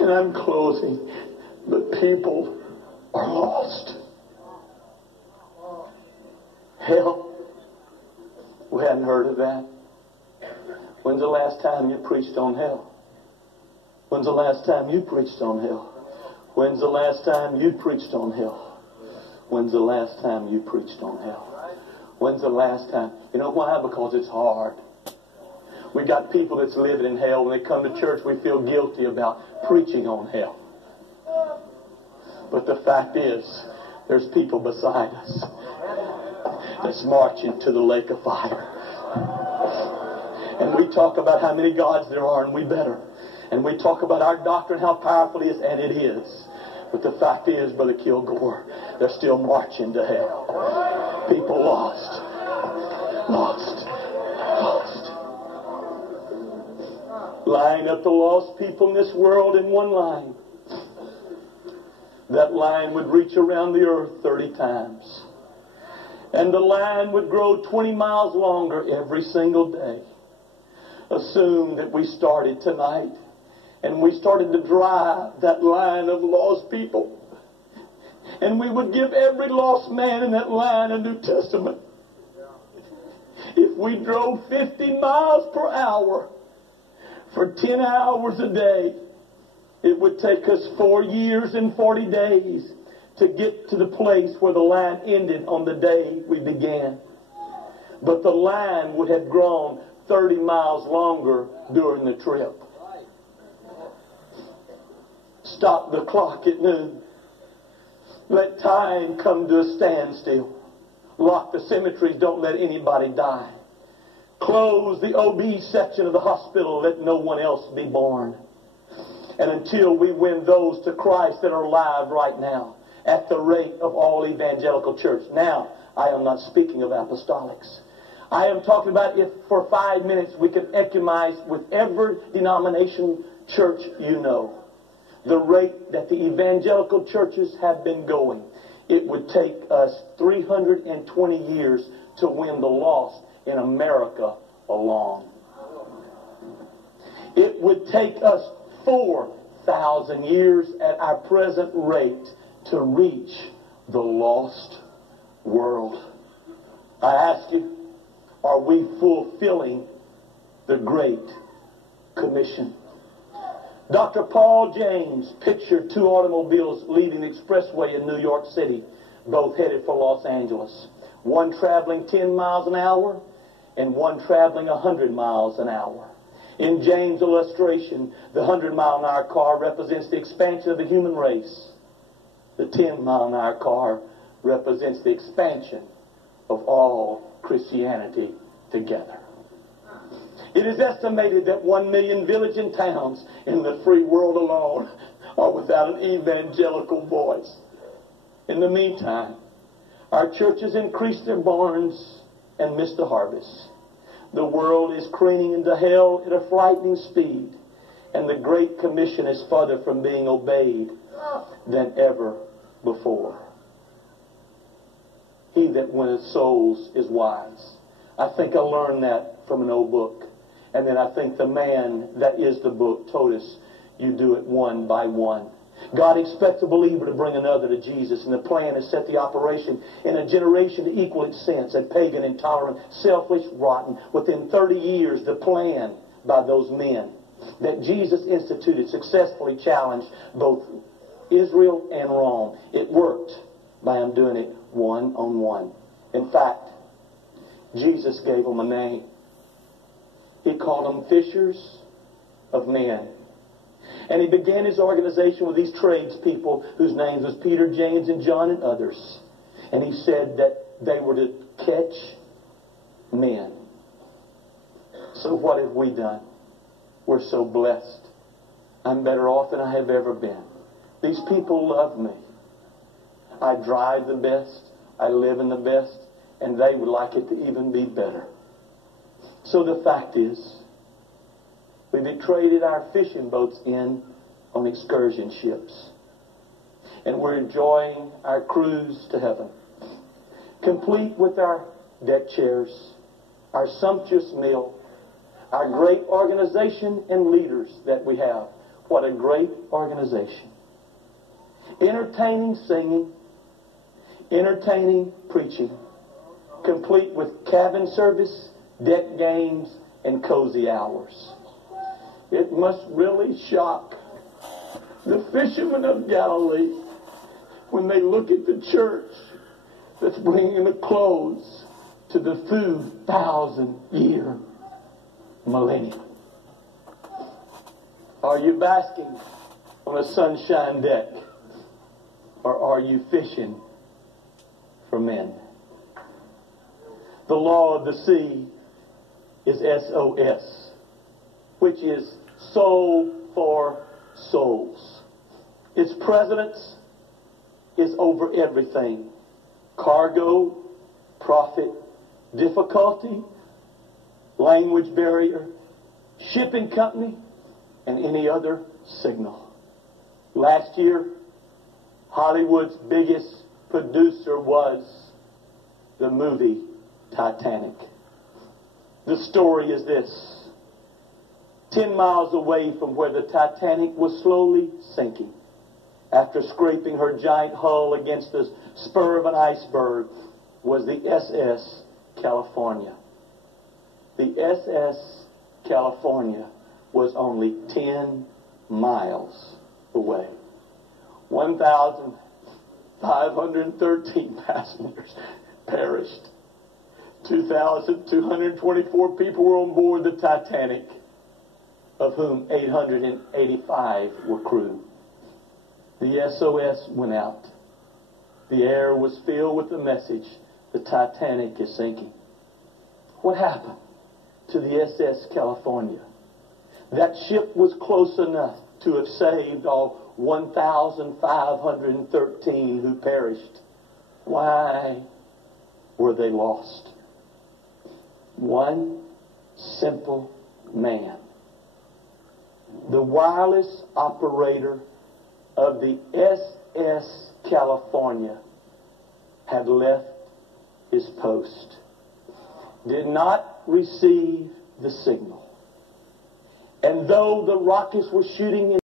And I'm closing. But people are lost. Hell, we hadn't heard of that. When's the last time you preached on hell? When's the last time you preached on hell? When's the last time you preached on hell? When's the last time you preached on hell? When's the last time? You know why? Because it's hard. We got people that's living in hell. When they come to church, we feel guilty about preaching on hell. But the fact is, there's people beside us that's marching to the lake of fire. And we talk about how many gods there are, and we better. And we talk about our doctrine, how powerful it is, and it is. But the fact is, Brother Kilgore, they're still marching to hell. People lost. Lost. Lost. Line up the lost people in this world in one line. That line would reach around the earth 30 times. And the line would grow 20 miles longer every single day. Assume that we started tonight and we started to drive that line of lost people. And we would give every lost man in that line a New Testament. If we drove 50 miles per hour for 10 hours a day, it would take us 4 years and 40 days to get to the place where the line ended on the day we began. But the line would have grown 30 miles longer during the trip. Stop the clock at noon. Let time come to a standstill. Lock the cemeteries. Don't let anybody die. Close the OB section of the hospital. Let no one else be born. And until we win those to Christ that are alive right now, at the rate of all evangelical church. Now, I am not speaking of apostolics. I am talking about if for 5 minutes we could ecumenize with every denomination church you know. The rate that the evangelical churches have been going, it would take us 320 years to win the lost in America alone. It would take us 4,000 years at our present rate to reach the lost world. I ask you, are we fulfilling the Great Commission? Dr. Paul James pictured 2 automobiles leaving the expressway in New York City, both headed for Los Angeles. One traveling 10 miles an hour and one traveling 100 miles an hour. In James' illustration, the 100-mile-an-hour car represents the expansion of the human race. The 10-mile-an-hour car represents the expansion of all Christianity together. It is estimated that 1 million villages and towns in the free world alone are without an evangelical voice. In the meantime, our churches increase their barns and miss the harvest. The world is careening into hell at a frightening speed, and the Great Commission is further from being obeyed than ever before. He that winneth souls is wise. I think I learned that from an old book. And then I think the man that is the book told us, you do it one by one. God expects a believer to bring another to Jesus, and the plan is set the operation in a generation to equal its sense, a pagan, intolerant, selfish, rotten. Within 30 years, the plan by those men that Jesus instituted successfully challenged both Israel and Rome. It worked by him doing it one-on-one. In fact, Jesus gave them a name. He called them fishers of men. And he began his organization with these tradespeople whose names was Peter, James, and John, and others. And he said that they were to catch men. So what have we done? We're so blessed. I'm better off than I have ever been. These people love me. I drive the best. I live in the best. And they would like it to even be better. So the fact is, we've traded our fishing boats in on excursion ships. And we're enjoying our cruise to heaven, complete with our deck chairs, our sumptuous meal, our great organization and leaders that we have. What a great organization. Entertaining singing, entertaining preaching, complete with cabin service, deck games, and cozy hours. It must really shock the fishermen of Galilee when they look at the church that's bringing a close to the 2,000-year millennium. Are you basking on a sunshine deck, or are you fishing for men? The law of the sea is SOS, which is soul for souls. Its precedence is over everything: cargo, profit, difficulty, language barrier, shipping company, and any other signal. Last year, Hollywood's biggest producer was the movie Titanic. The story is this: 10 miles away from where the Titanic was slowly sinking, after scraping her giant hull against the spur of an iceberg, was the SS California. The SS California was only 10 miles away. 1,513 passengers perished. 2,224 people were on board the Titanic, of whom 885 were crew. The SOS went out. The air was filled with the message: the Titanic is sinking. What happened to the SS California? That ship was close enough to have saved all 1,513 who perished. Why were they lost? One simple man, the wireless operator of the SS California, had left his post, did not receive the signal. And though the rockets were shooting in